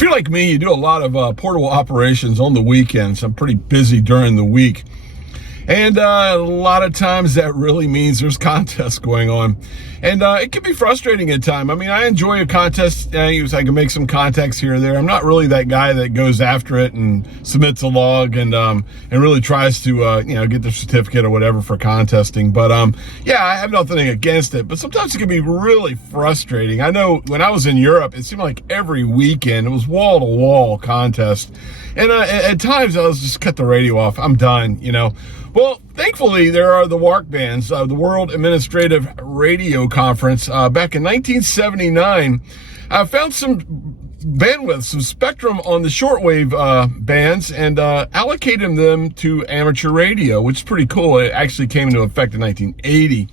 If you're like me, you do a lot of portable operations on the weekends. I'm pretty busy during the week. And a lot of times that really means there's contests going on. And it can be frustrating at times. I mean, I enjoy a contest. I can make some contacts here or there. I'm not really that guy that goes after it and submits a log and really tries to, get the certificate or whatever for contesting. But, yeah, I have nothing against it. But sometimes it can be really frustrating. I know when I was in Europe, it seemed like every weekend it was wall-to-wall contest. And at times I was just cut the radio off. I'm done, Well, thankfully, there are the WARC bands, the World Administrative Radio Conference. Back in 1979, I found some bandwidth, some spectrum on the shortwave bands and allocated them to amateur radio, which is pretty cool. It actually came into effect in 1980.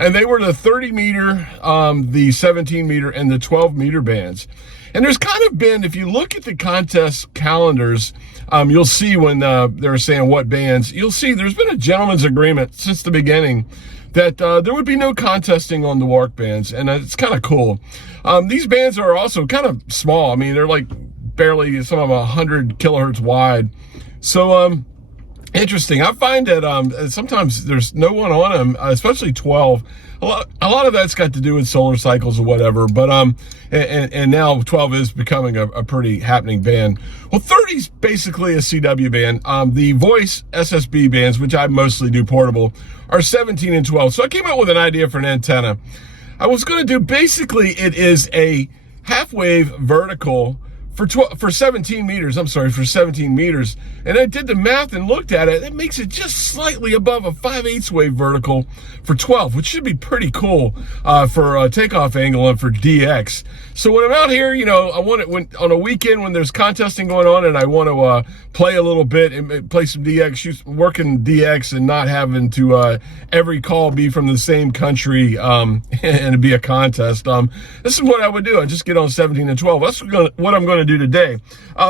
And they were the 30 meter, the 17 meter, and the 12 meter bands. And there's kind of been, if you look at the contest calendars, you'll see when they're saying what bands, you'll see there's been a gentleman's agreement since the beginning that there would be no contesting on the WARC bands, and it's kind of cool. These bands are also kind of small. I mean, they're like barely, some of them 100 kilohertz wide. So, interesting. I find that sometimes there's no one on them, especially 12. A lot of that's got to do with solar cycles or whatever, but and now 12 is becoming a pretty happening band. Well, 30 is basically a CW band. The voice SSB bands, which I mostly do portable, are 17 and 12. So I came up with an idea for an antenna. I was going to do, basically, it is a half wave vertical for 17 meters. I'm sorry, for 17 meters. And I did the math and looked at it. It makes it just slightly above a 5/8 wave vertical for 12, which should be pretty cool for a takeoff angle and for DX. So when I'm out here, I want it on a weekend when there's contesting going on and I want to play a little bit and play some DX, working DX and not having to every call be from the same country and it be a contest. This is what I would do. I just get on 17 and 12. That's what I'm going to do today.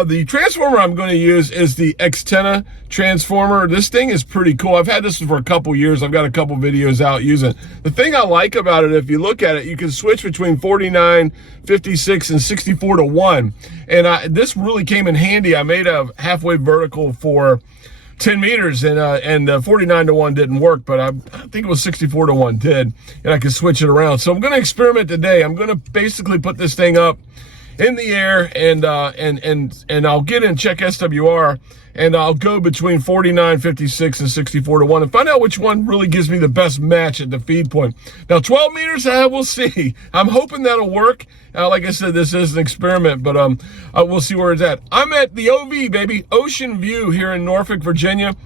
The transformer I'm going to use is the Xtenna transformer. This thing is pretty cool. I've had this for a couple years. I've got a couple videos out using it. The thing I like about it, if you look at it, you can switch between 49, 56, and 64 to 1. And this really came in handy. I made a half-wave vertical for 10 meters and 49 to 1 didn't work, but I think it was 64 to 1 did, and I could switch it around. So I'm going to experiment today. I'm going to basically put this thing up in the air and I'll get in, check SWR, and I'll go between 49, 56, and 64 to 1 and find out which one really gives me the best match at the feed point. Now, 12 meters, we'll see. I'm hoping that'll work. Like I said, this is an experiment, but we'll see where it's at. I'm at the OV, baby, Ocean View here in Norfolk, Virginia.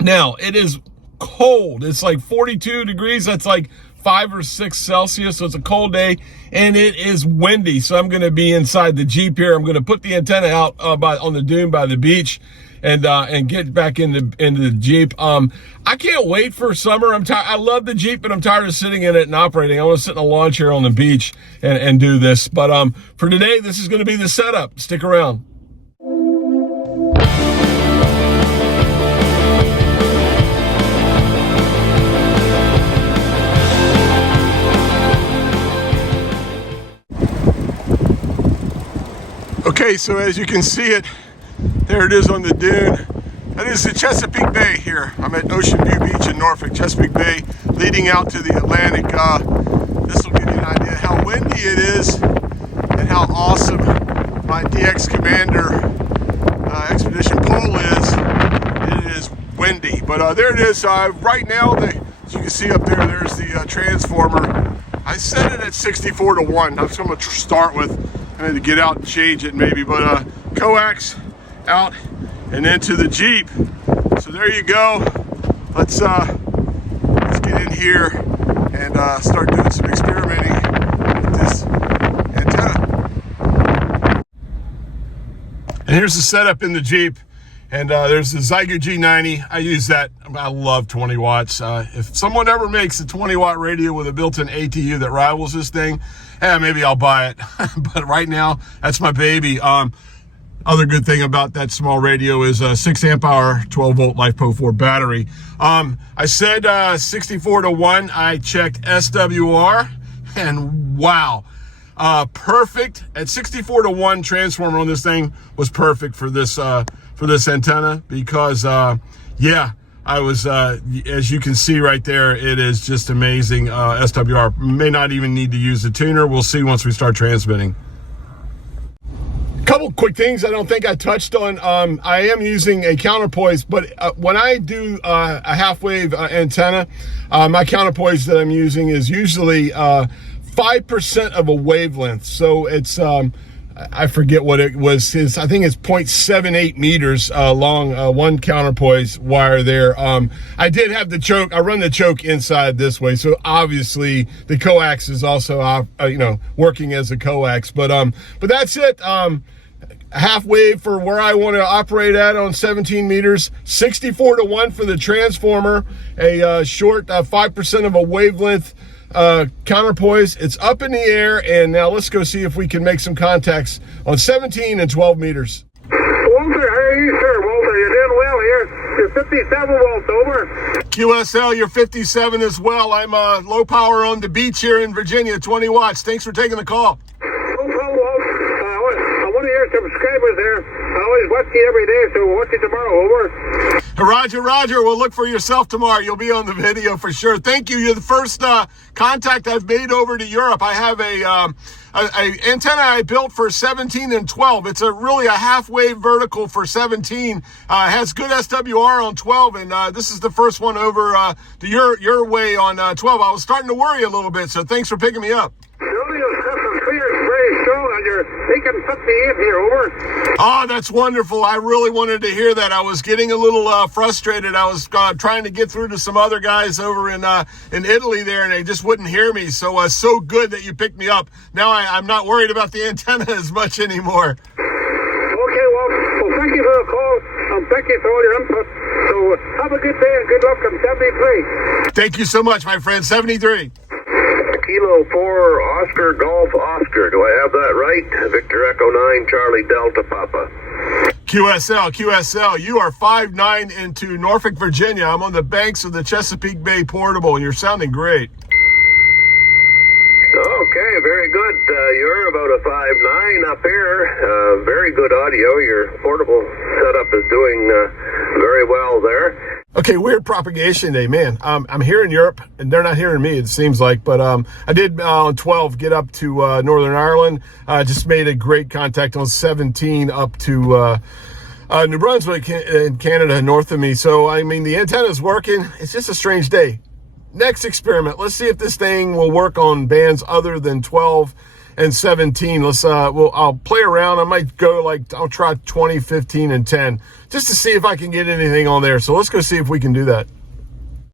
Now, it is cold. It's like 42 degrees. That's like 5 or 6 Celsius, so it's a cold day, and it is windy. So I'm going to be inside the Jeep here. I'm going to put the antenna out on the dune by the beach, and get back into the Jeep. I can't wait for summer. I'm tired. I love the Jeep, but I'm tired of sitting in it and operating. I want to sit in a lawn chair on the beach and do this. But for today, this is going to be the setup. Stick around. Okay, so as you can see it, there it is on the dune. That is the Chesapeake Bay here. I'm at Ocean View Beach in Norfolk, Chesapeake Bay, leading out to the Atlantic. This will give you an idea how windy it is and how awesome my DX Commander Expedition pole is. It is windy, but there it is. Right now, as you can see up there, there's the transformer. I set it at 64 to 1. That's what I'm going to start with. I need to get out and change it maybe, but coax out and into the Jeep. So there you go. Let's get in here and start doing some experimenting with this antenna. And here's the setup in the Jeep. And there's the Zygo G90. I use that. I love 20 watts. If someone ever makes a 20 watt radio with a built-in ATU that rivals this thing, maybe I'll buy it. But right now, that's my baby. Other good thing about that small radio is a 6 amp hour, 12 volt LiFePO 4 battery. I said 64 to 1. I checked SWR, and wow. perfect at 64-to-1 transformer on this thing was perfect for this antenna because yeah, I was as you can see right there, it is just amazing. SWR may not even need to use the tuner. We'll see once we start transmitting. Couple quick things I don't think I touched on. I am using a counterpoise, but when I do a half-wave antenna, my counterpoise that I'm using is usually 5% of a wavelength. So it's I forget what it was. I think it's 0.78 meters long, one counterpoise wire there. I did have the choke. I run the choke inside this way, so obviously the coax is also working as a coax. But that's it. Half wave for where I want to operate at on 17 meters, 64-to-1 for the transformer, a short 5% of a wavelength counterpoise. It's up in the air, and now let's go see if we can make some contacts on 17 and 12 meters. Walter, how are you, sir? Walter, you're doing well here. You're 57 volts, over. QSL, you're 57 as well. I'm low power on the beach here in Virginia, 20 watts. Thanks for taking the call. No problem, Walt. I'm one of your subscribers there. I always watch you every day, so watch you tomorrow, over. Roger. Well, look for yourself tomorrow. You'll be on the video for sure. Thank you. You're the first contact I've made over to Europe. I have a antenna I built for 17 and 12. It's really a half-wave vertical for 17. Has good SWR on 12, and this is the first one over to your way on 12. I was starting to worry a little bit, so thanks for picking me up. Your system clear is very strong, and you're taking 58 here, over. Oh, that's wonderful. I really wanted to hear that. I was getting a little frustrated. I was trying to get through to some other guys over in Italy there, and they just wouldn't hear me. So so good that you picked me up. Now I'm not worried about the antenna as much anymore. Okay, well, thank you for the call. Thank you for all your input. So have a good day and good luck on 73. Thank you so much, my friend. 73. Kilo 4, Oscar Golf Oscar. Do I have that right? Victor Echo 9, Charlie Delta Papa. QSL, you are 5'9" into Norfolk, Virginia. I'm on the banks of the Chesapeake Bay Portable, and you're sounding great. Okay, very good. You're about a 5'9" up here. Very good audio. Your portable setup is doing very well there. Okay, weird propagation day, man. I'm here in Europe, and they're not hearing me, it seems like. But I did on 12 get up to Northern Ireland. Just made a great contact on 17 up to New Brunswick in Canada, north of me. So, I mean, the antenna's working. It's just a strange day. Next experiment. Let's see if this thing will work on bands other than 12 and 17. I'll play around. I might go I'll try 20, 15, and 10 just to see if I can get anything on there. So let's go see if we can do that.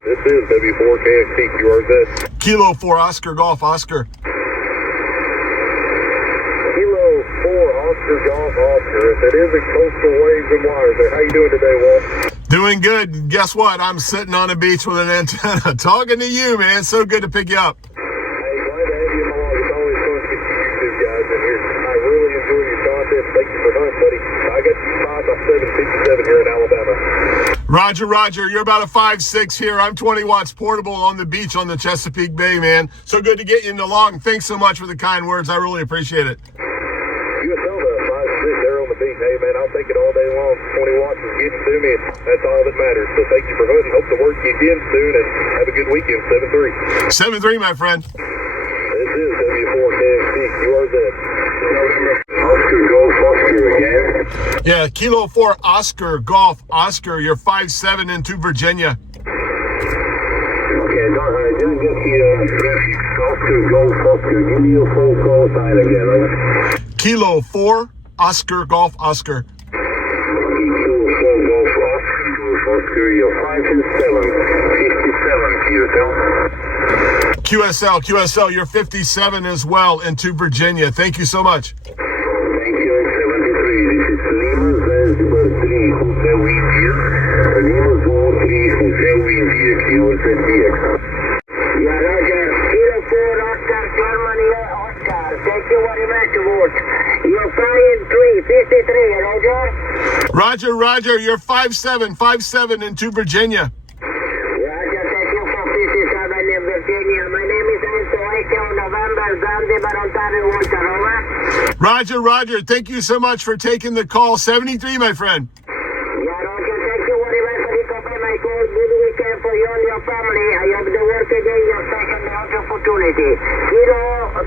This is W4KFT. You are good. Kilo 4 Oscar Golf Oscar. Kilo 4 Oscar Golf Oscar. If it isn't coastal waves and waters there. How you doing today, Walt? Doing good. Guess what? I'm sitting on a beach with an antenna. Talking to you, man. So good to pick you up. Thank you for hunting, buddy. I got 757 here in Alabama. Roger. You're about a 5'6" here. I'm 20 watts portable on the beach on the Chesapeake Bay, man. So good to get you along. Thanks so much for the kind words. I really appreciate it. You tell the 5'6" there on the beach. Hey, man, I'll take it all day long. 20 watts is getting to me. That's all that matters. So thank you for hunting. Hope to work you again soon, and have a good weekend. 7-3. 7-3, my friend. This is W4KFT. You are good. Oscar Golf Oscar again. Yeah, Kilo 4 Oscar Golf Oscar. You're 5'7" into Virginia. Okay, I didn't get the Oscar Golf Oscar. Give me your full call sign again. Over. Kilo 4 Oscar Golf Oscar. Kilo 4 Golf Oscar. You're 5'7", 57 QSL, you're 57 as well into Virginia. Thank you so much. Thank you, 73. This is Lima Zanzibar 3, Hotel India. Lima Zone 3, Hotel India, QSDX. Yeah, Roger. Kilo 4 Oscar, Germany, Oscar. Thank you very much, Walt. You're 5'3", 53, Roger. You're 5'7" into Virginia. Roger, thank you for 57 in Virginia. My name is Alto Echo, November, Zanzibar, Ontario. over. Roger. Thank you so much for taking the call. 73, my friend. Yeah, Roger, thank you very much for the call, Michael. Good weekend for you and your family. I hope the work again your second opportunity.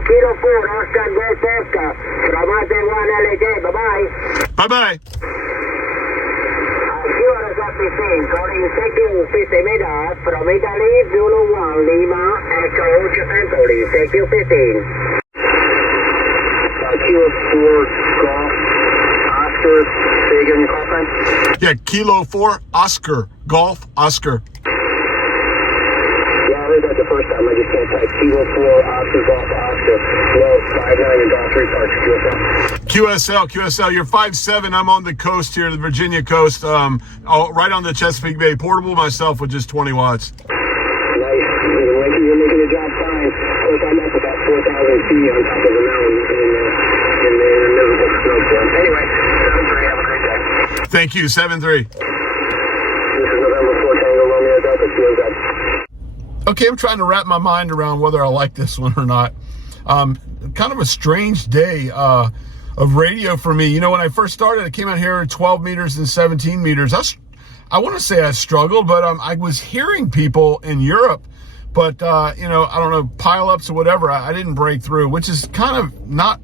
Kilo 4, Oscar Golf Oscar. From One LJ. Bye-bye. Bye-bye. You are exactly saying, calling taking 50 meters from Italy, Zulu 1, Lima, Echo, Japan Police. Thank you, 15. Kilo 4, Golf, Oscar, say again your call sign? Yeah, Kilo 4, Oscar, Golf, Oscar. Yeah, I heard that the first time. I just can't type. Kilo 4, Oscar, Golf, Oscar. Well, 5-9 and Golf 3 parts, QSL, you're 5'7". I'm on the coast here, the Virginia coast, right on the Chesapeake Bay. Portable myself with just 20 watts. Nice. You're making the job fine. Of course, I'm up about 4,000 feet on top of the mountain in the miserable snowstorm. Anyway, 7-3, have a great day. Thank you, 7-3. This is November 4 Tango Romeo Delta, feels good. Okay, I'm trying to wrap my mind around whether I like this one or not. Kind of a strange day of radio for me. You know, when I first started, I came out here at 12 meters and 17 meters. I want to say I struggled, but I was hearing people in Europe, but, you know, I don't know, pileups or whatever. I didn't break through, which is kind of not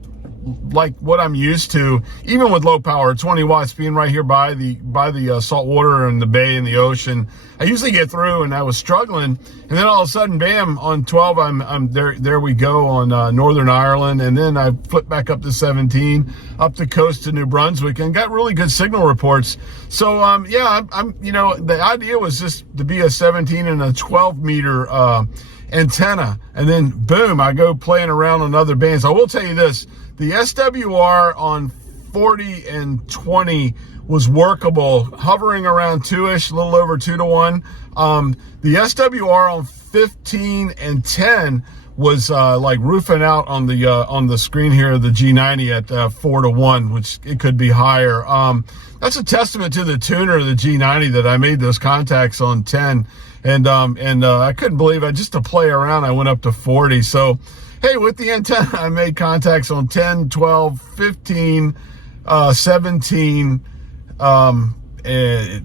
like what I'm used to, even with low power, 20 watts being right here by the salt water and the bay and the ocean. I usually get through, and I was struggling, and then all of a sudden, bam, on 12, I'm there we go on Northern Ireland, and then I flipped back up to 17, up the coast to New Brunswick, and got really good signal reports. So, yeah, I'm you know, the idea was just to be a 17 and a 12 meter antenna, and then boom, I go playing around on other bands. I will tell you this, the SWR on 40 and 20 was workable, hovering around 2-ish, a little over 2 to 1. The SWR on 15 and 10 was like roofing out on the screen here, the G90 at 4 to 1, which it could be higher. That's a testament to the tuner of the G90 that I made those contacts on 10, and I couldn't believe it. Just to play around, I went up to 40. So, hey, with the antenna, I made contacts on 10, 12, 15, 17,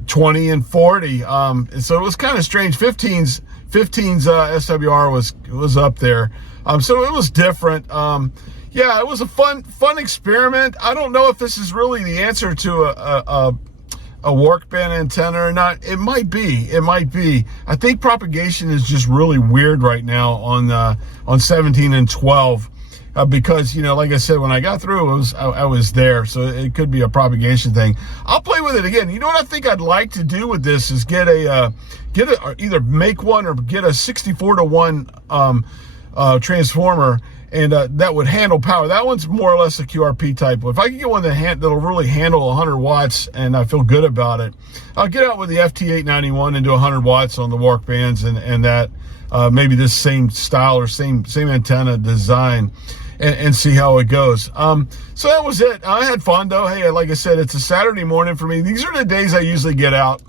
20 and 40. So it was kind of strange. 15's SWR was up there. So it was different. Yeah, it was a fun experiment. I don't know if this is really the answer to a WARC band antenna or not. It might be. I think propagation is just really weird right now on 17 and 12. Because, you know, like I said, when I got through, I was there, so it could be a propagation thing. I'll play with it again. You know what I think I'd like to do with this is get either make one or get a 64 to 1 transformer, and that would handle power. That one's more or less a QRP type. If I can get one that'll really handle 100 watts, and I feel good about it, I'll get out with the FT891 and do 100 watts on the WARC bands, and that maybe this same style or same antenna design. And see how it goes. So that was it. I had fun, though. Hey, like I said, it's a Saturday morning for me. These are the days I usually get out,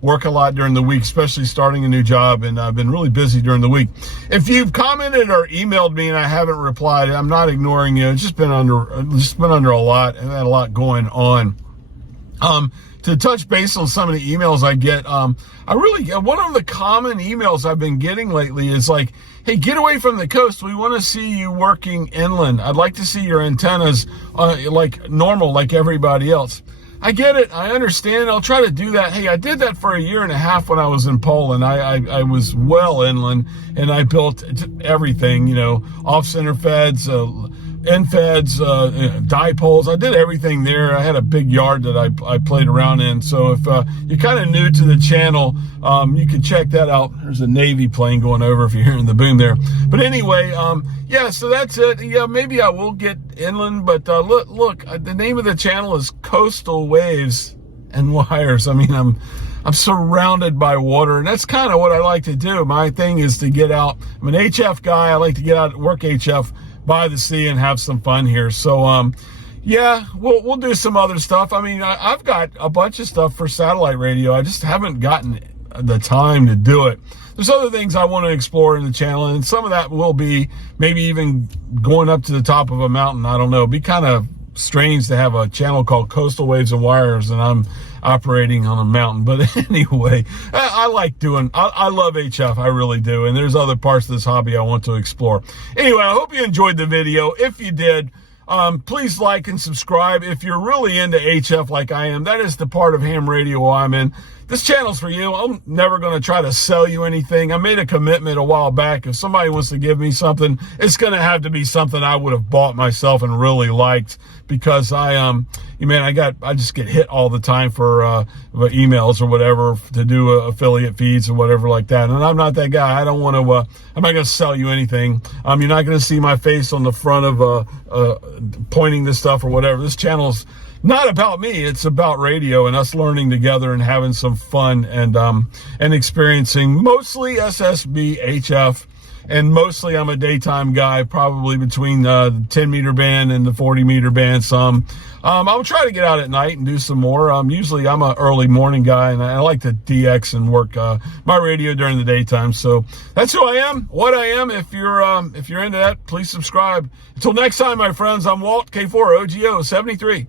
work a lot during the week, especially starting a new job, and I've been really busy during the week. If you've commented or emailed me and I haven't replied, I'm not ignoring you. It's just been under a lot, and I had a lot going on. To touch base on some of the emails I get, one of the common emails I've been getting lately is like, hey, get away from the coast. We want to see you working inland. I'd like to see your antennas like normal, like everybody else. I get it. I understand. I'll try to do that. Hey, I did that for a year and a half when I was in Poland. I was well inland, and I built everything, you know, off-center feds, end feds, dipoles. I did everything there. I had a big yard that I played around in. So if you're kind of new to the channel, you can check that out. There's a Navy plane going over if you're hearing the boom there. But anyway, yeah, so that's it. Yeah, maybe I will get inland, but look, the name of the channel is Coastal Waves and Wires. I mean, I'm surrounded by water, and that's kind of what I like to do. My thing is to get out. I'm an HF guy. I like to get out, work HF by the sea, and have some fun here. So, yeah, we'll do some other stuff. I mean, I've got a bunch of stuff for satellite radio. I just haven't gotten the time to do it. there's other things I want to explore in the channel, and some of that will be maybe even going up to the top of a mountain. I don't know. It'd be kind of strange to have a channel called Coastal Waves and Wires and I'm operating on a mountain. But anyway, I like doing, I love HF, I really do. And there's other parts of this hobby I want to explore. Anyway, I hope you enjoyed the video. If you did, please like and subscribe. If you're really into HF like I am, that is the part of ham radio I'm in. This channel's for you. I'm never going to try to sell you anything. I made a commitment a while back. If somebody wants to give me something, it's going to have to be something I would have bought myself and really liked, because I just get hit all the time for emails or whatever to do affiliate feeds or whatever like that. And I'm not that guy. I don't want to, I'm not going to sell you anything. You're not going to see my face on the front of pointing this stuff or whatever. This channel's not about me. It's about radio and us learning together and having some fun and experiencing mostly SSB, HF, and mostly I'm a daytime guy, probably between the 10 meter band and the 40 meter band some. I'll try to get out at night and do some more. Usually I'm an early morning guy, and I like to DX and work my radio during the daytime. So that's who I am, what I am. If you're into that, please subscribe. Until next time, my friends, I'm Walt, K4OGO 73.